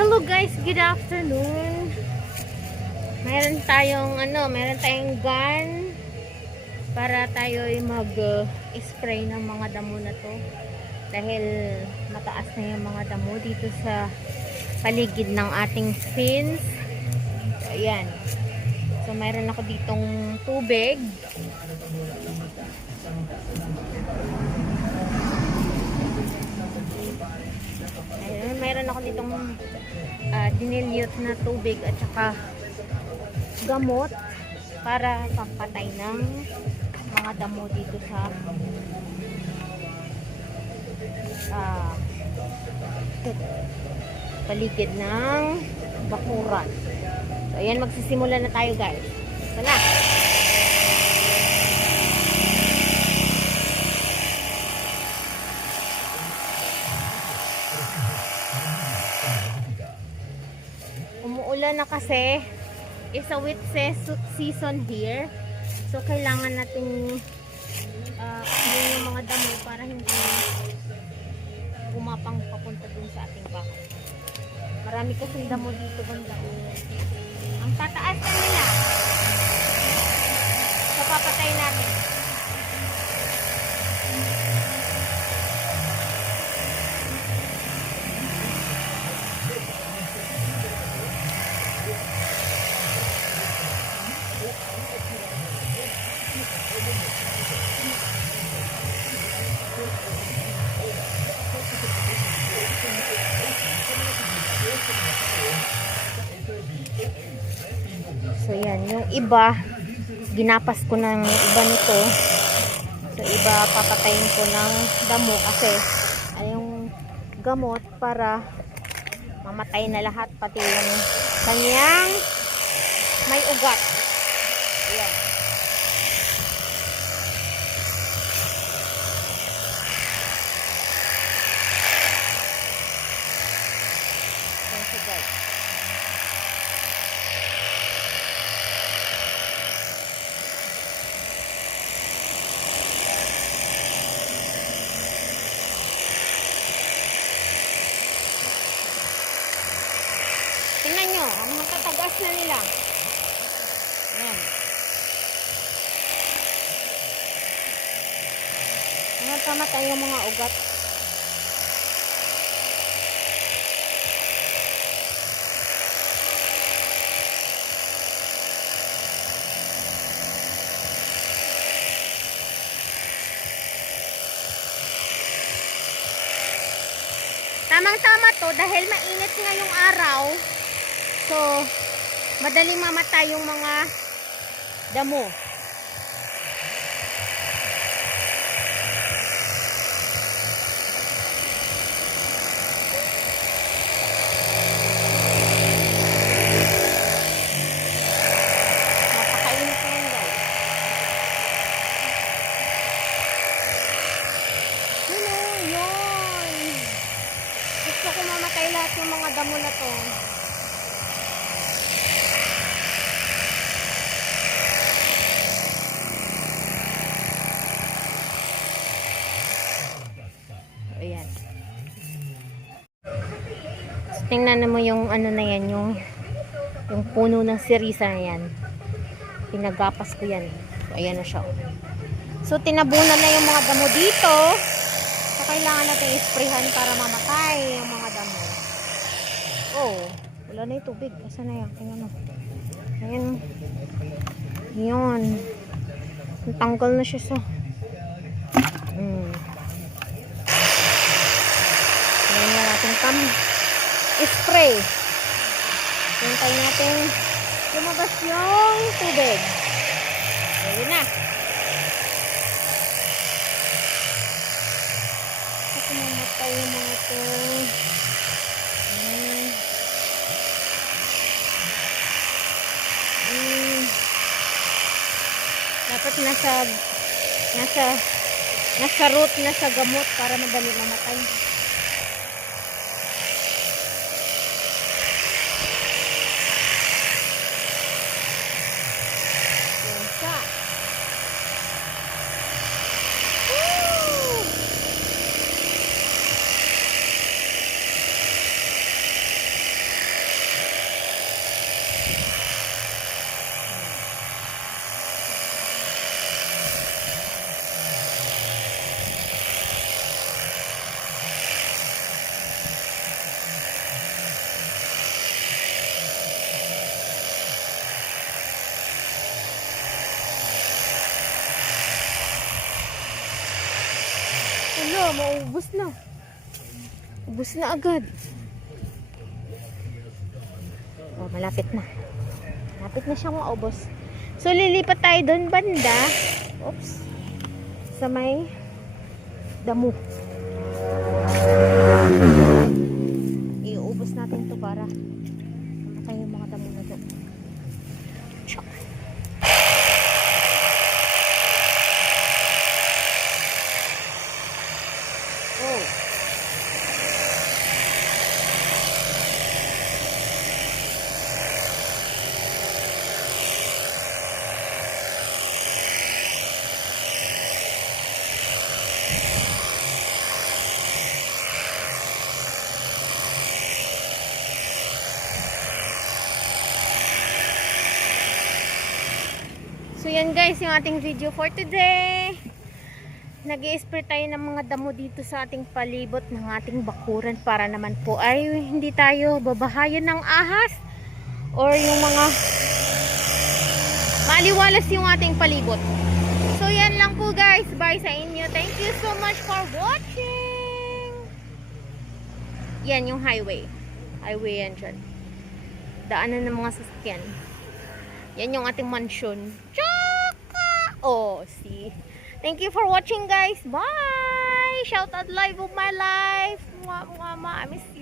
Hello guys, good afternoon. Meron tayong gun para tayo ay mag-spray ng mga damo na to dahil mataas na yung mga damo dito sa paligid ng ating fence. So, ayan. So, mayroon ako ditong tubig. Ayan, mayroon ako ditong dinilute na tubig at saka gamot para pampatay ng mga damo dito sa paligid ng bakuran. So, ayan, magsisimula na tayo guys. Ito na. Umuulan na kasi. It's a wet season here. So, kailangan natin yung mga damo para hindi gumapang papunta dun sa ating bahay. Marami kasing damo dito banda. Ang tataas na nila. So, papatay natin. So yan, yung iba ginapas ko ng iba nito. So iba papatayin ko ng damo kasi ay yung gamot para mamatay na lahat pati yung kanyang may ugat. Ayan. Ayan siya guys. Tingnan nyo, ang matatagas na nila. Ayan. Nagkamatay yung mga ugat. Tamang-tama to dahil mainit ngayong araw. So, madaling mamatay yung mga damo. Napakainit na yan guys. Yun. Gusto ko mamatay lahat yung mga damo na to. Ayan. So, tingnan mo yung ano na yan, yung puno ng sirisa na yan. Pinagapas ko yan. So, ayan na siya. So, tinabunan na yung mga damo dito. So, kailangan natin isprayhan para mamatay yung mga damo. Oh, wala na yung tubig. Asa na yan? Tingnan mo. Ayan. Yun. Tanggal na siya sa ayan na natin spray. Hintay natin lumabas yung tubig. Ayan na. Kasi mamatay yung mga ito. Dapat nasa root na sa gamot para madali mamatay. Yan siya. Woo! maubos na. Ubos na agad. Oh, malapit na. Malapit na siyang maubos. So, lilipat tayo doon banda. Oops. Sa may damo. Iubos natin to para mamatay yung mga damo na doon. Chok. Oh. So yan guys, yung ating video for today. Nag-i-spray tayo ng mga damo dito sa ating palibot ng ating bakuran para naman po ay hindi tayo babahayan ng ahas or yung mga maliwalas yung ating palibot. So yan lang po guys, bye sa inyo. Thank you so much for watching. Yan yung highway. Highway yan dyan. Daanan ng mga sasakyan. Yan yung ating mansion. Tsaka! Oh, see? Thank you for watching, guys. Bye! Shout out live of my life. Mwah, mwah, mwah. I miss you.